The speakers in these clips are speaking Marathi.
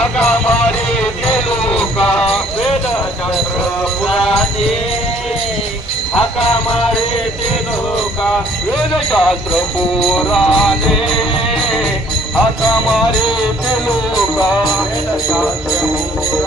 ते लोका वेदशास्त्र पुराणे हाका मारे ते लोका वेदशास्त्र पुराणे हाका मारे ते लोका वेदशास्त्र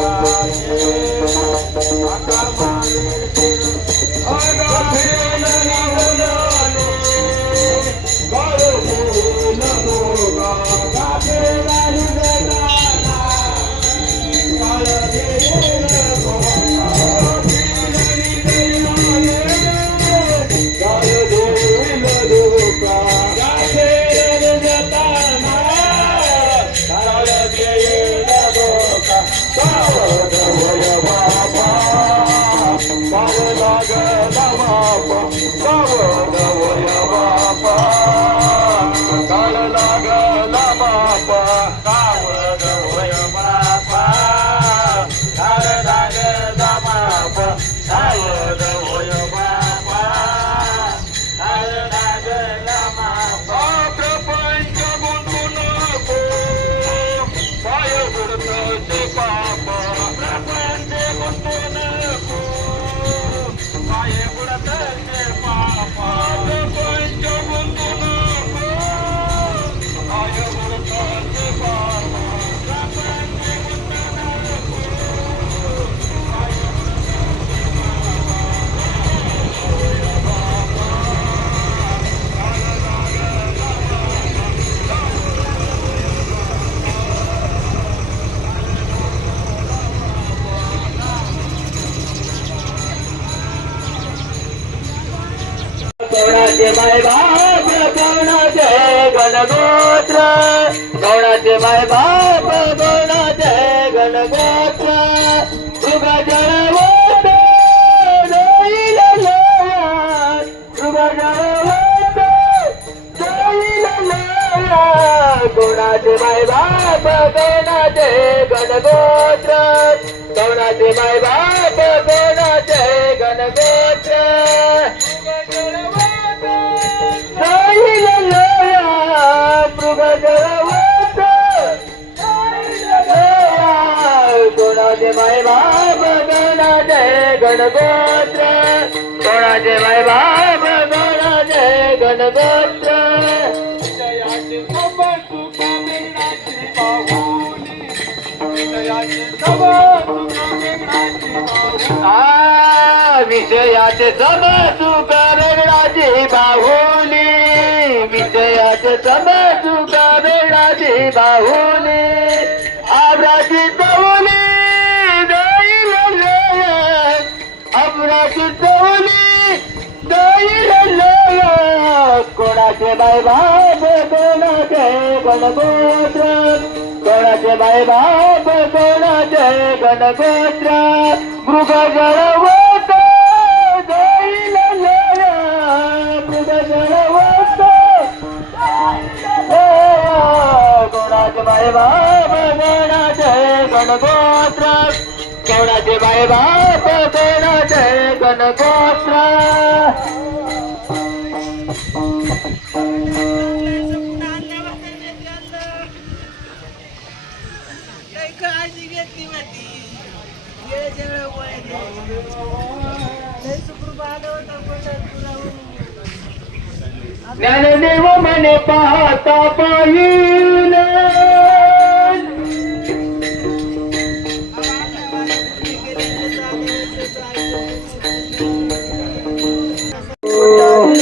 गणगोत्र कोणाचे माय बाप कोणाचे गणगोत्र तुग जळवत जाईल तुग जळवत जाईल लयात. कोणाचे माय बाप कोणाचे गणगोत्र कोणाचे माय बाप कोणाचे गणगोत्र मेघाची बाहुली विजयाचे सोबत सुखा मेघाची बाहुली आ, विजयाचे सम सुख वेगळाची बाहुली विजयाचे सम सुख वेगळाची बाहुली आब्राची बाय बाप कोणाचे गणगोत्र कोणाचे बाय बाप कोणाचे गणगोत्र मृग जळवत जाईल मृग जळवत कोणाचे बाय बाप कोणाचे गणगोत्र कोणाचे बाय बाप कोणाचे गणगोत्र काळजी घेतली माती. गेले सगळं वय लय सुखरूप आलं होतं ज्ञानदेव मने पाहता पाहिल.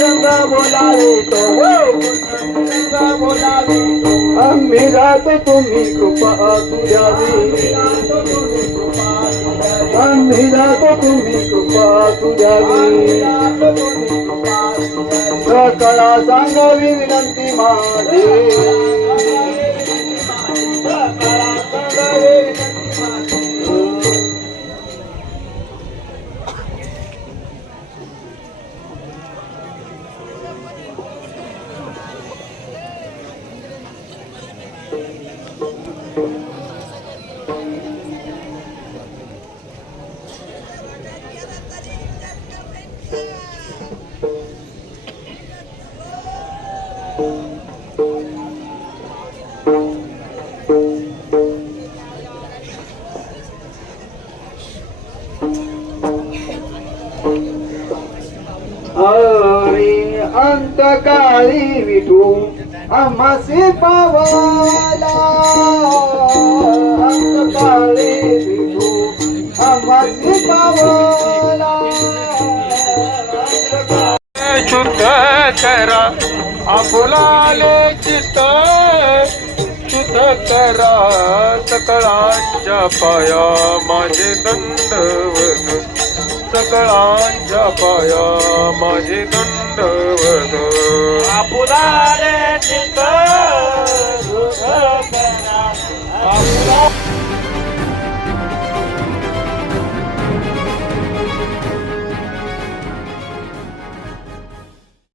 रंग बोलावे तो. बोलावे. आम्ही जातो तुम्ही कृपा तुझ्यावी आम्ही जातो तुम्ही कृपा तुझ्यावी सकळा सांगावी विनंती माझी. Ori antakali itu. आम्हासे Pawala. अंतकाळी Vithu आम्हासे Pawala. शुद्ध करा आपुलाले चित्त शुद्ध करा सकळांच्या पाया माझे दंडवत सकळांच्या पाया माझे दंड चिंतवतो. आपुलाले चिंतवतो